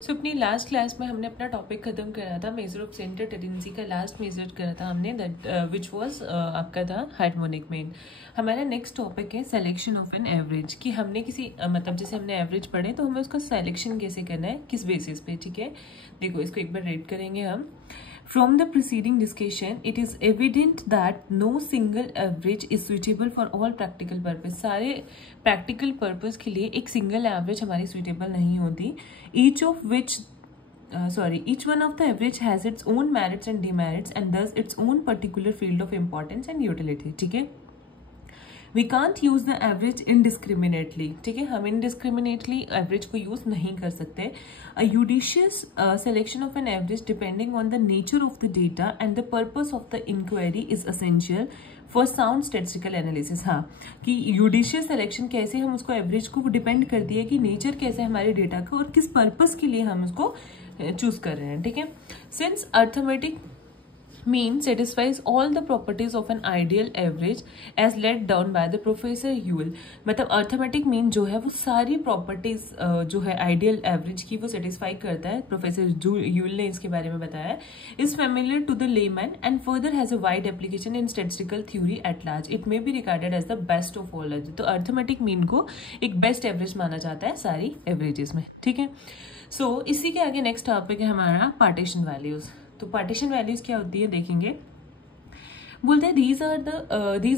अपनी last class में हमने अपना टॉपिक खत्म करा था, मेजर ऑफ सेंटर टेंडेंसी का लास्ट मेजर करा था हमने, दैट विच वाज आपका था हार्मोनिक मीन। हमारा नेक्स्ट टॉपिक है सिलेक्शन ऑफ एन एवरेज, कि हमने किसी मतलब जैसे हमने एवरेज पढ़े तो हमें उसका सिलेक्शन कैसे करना है, किस बेसिस पे। ठीक है, देखो इसको एक बार रीड करेंगे हम। From the preceding discussion, it is evident that no single average is suitable for all practical purpose. सारे practical purpose के लिए एक single average हमारी suitable नहीं होती. Each one of the average has its own merits and demerits and thus its own particular field of importance and utility. ठीक है, We can't use the average indiscriminately. ठीक है, हम indiscriminately average को use नहीं कर सकते. A judicious selection of an average depending on the nature of the data and the purpose of the inquiry is essential for sound statistical analysis. हाँ, कि judicious selection कैसे हम उसको average को डिपेंड करती है कि nature कैसे हमारे डेटा का और किस पर्पस के लिए हम उसको चूज कर रहे हैं. ठीक है, since arithmetic mean satisfies all the properties of an ideal average as laid down by the professor Yule. मतलब अर्थमेटिक मीन जो है वो सारी प्रॉपर्टीज जो है आइडियल एवरेज की वो सेटिस्फाई करता है. प्रोफेसर यूल ने इसके बारे में बताया. Is familiar to the layman and further has a wide application in statistical theory at large. It may be regarded as the best of all. तो अर्थमेटिक मीन को एक बेस्ट एवरेज माना जाता है सारी एवरेजेस में. ठीक है, सो इसी के आगे नेक्स्ट टॉपिक है हमारा पार्टीशन वैल्यूज. तो पार्टीशन वैल्यूज क्या होती है देखेंगे. बोलते हैं these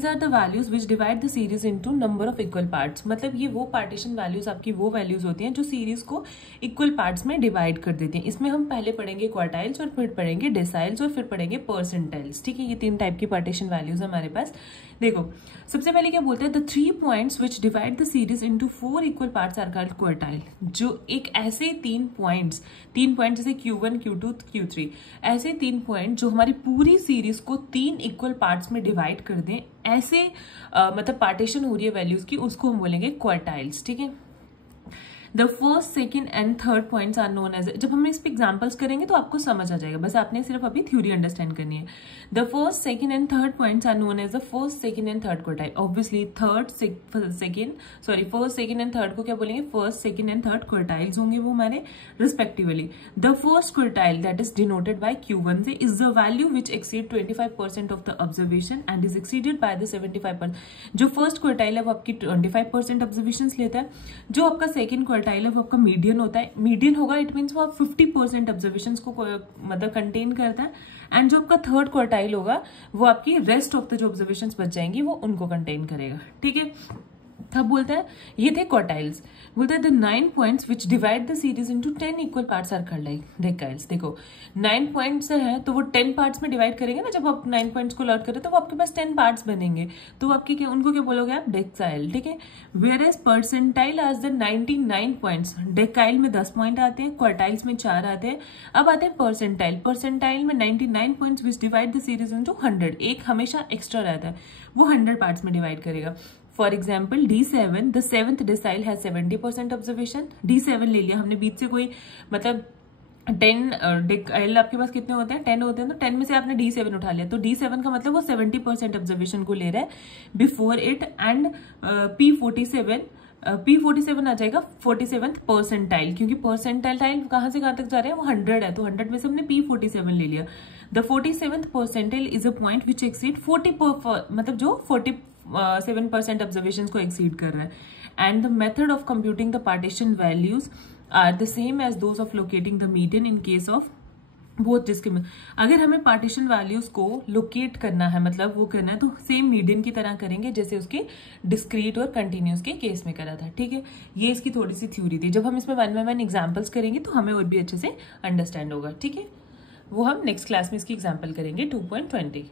are the values which divide the series into number of equal parts. मतलब ये वो पार्टीशन वैल्यूज आपकी वो वैल्यूज होती हैं जो सीरीज को इक्वल पार्ट्स में डिवाइड कर देती हैं. इसमें हम पहले पढ़ेंगे क्वार्टाइल्स और फिर पढ़ेंगे डेसाइल्स और फिर पढ़ेंगे परसेंटाइल्स. ठीक है, ये तीन टाइप की पार्टीशन वैल्यूज हमारे पास. देखो सबसे पहले क्या बोलते हैं, the 3 points which divide the series into 4 equal parts are called quartile. जो एक ऐसे 3 पॉइंट्स जैसे Q1, Q2, Q3, ऐसे 3 पॉइंट जो हमारी पूरी सीरीज को 3 इक्वल पार्ट्स में डिवाइड कर दें, ऐसे मतलब पार्टीशन हो रही है वैल्यूज की, उसको हम बोलेंगे क्वार्टाइल्स. ठीक है, the first, second and third points are known as. जब हम इस पे एग्जांपल्स करेंगे तो आपको समझ आ जाएगा, बस आपने सिर्फ अभी थ्योरी अंडरस्टैंड करनी है. The first, second and third points are known as the first, second and third quartile. Obviously first, second and third को क्या बोलेंगे, first, second and third quartiles होंगे वो हमारे respectively. The first quartile that is denoted by Q1 से is the value which exceed 25% of the observation and is exceeded by the 75%. जो first quartile है वो आपकी 25% ऑब्जर्वेशन लेता है. जो आपका सेकेंड क्वार्टाइल है वो आपका मीडियन होता है. मीडियन होगा इट मीन्स वो आप 50% ऑब्जर्वेशंस को मतलब कंटेन करता है. एंड जो आपका थर्ड क्वार्टाइल होगा वो आपकी रेस्ट ऑफ द जो ऑब्जर्वेशंस बच जाएंगी वो उनको कंटेन करेगा. ठीक है, अब बोलता है ये थे क्वार्टाइल्स. बोलता है the 9 points which divide the series into 10 equal parts are called like decile. देखो 9 पॉइंट्स है तो वो 10 पार्ट्स में डिवाइड करेंगे ना. जब आप 9 पॉइंट्स को लॉट करें तो वो आपके पास 10 पार्ट्स बनेंगे, तो आपके क्या उनको क्या बोलोगे आप, डेकाइल. ठीक है, वेयर एज परसेंटाइल आज द 99 पॉइंट्स. डेकाइल में 10 पॉइंट आते हैं, क्वार्टाइल्स में 4 आते हैं. अब आते हैं परसेंटाइल. परसेंटाइल में 99 points which divide the series into 100. एक हमेशा एक्स्ट्रा रहता है, वो 100 पार्ट्स में डिवाइड करेगा. For example D7, the 7th decile has 70% observation. D7 ले लिया हमने, बीच से कोई मतलब 10 डेकाइल आपके पास कितने होते हैं, 10 होते हैं, तो 10 में से आपने D7 उठा लिया, तो D7 का मतलब वो 70% ऑब्जर्वेशन को ले रहा है बिफोर इट. एंड P47 आ जाएगा 47th परसेंटाइल, क्योंकि परसेंटाइल कहाँ से कहाँ तक जा रहे हैं, वो 100 है, तो 100 में से हमने P47 ले लिया. The 47th percentile is a point which exceed 40, मतलब जो 47% ऑब्जर्वेशन को एक्सीड कर रहा है. And the method of computing the partition values are the same as those of locating the median in case of both. जिसके में अगर हमें पार्टीशन वैल्यूज को लोकेट करना है, मतलब वो करना है, तो सेम मीडियन की तरह करेंगे जैसे उसके डिस्क्रीट और कंटिन्यूस के केस में करा था. ठीक है, ये इसकी थोड़ी सी थ्योरी थी. जब हम इसमें 1 by 1 एग्जाम्पल्स करेंगे तो हमें और भी अच्छे से अंडरस्टैंड होगा. ठीक है, वो हम नेक्स्ट क्लास में इसकी एग्जाम्पल करेंगे 2.20.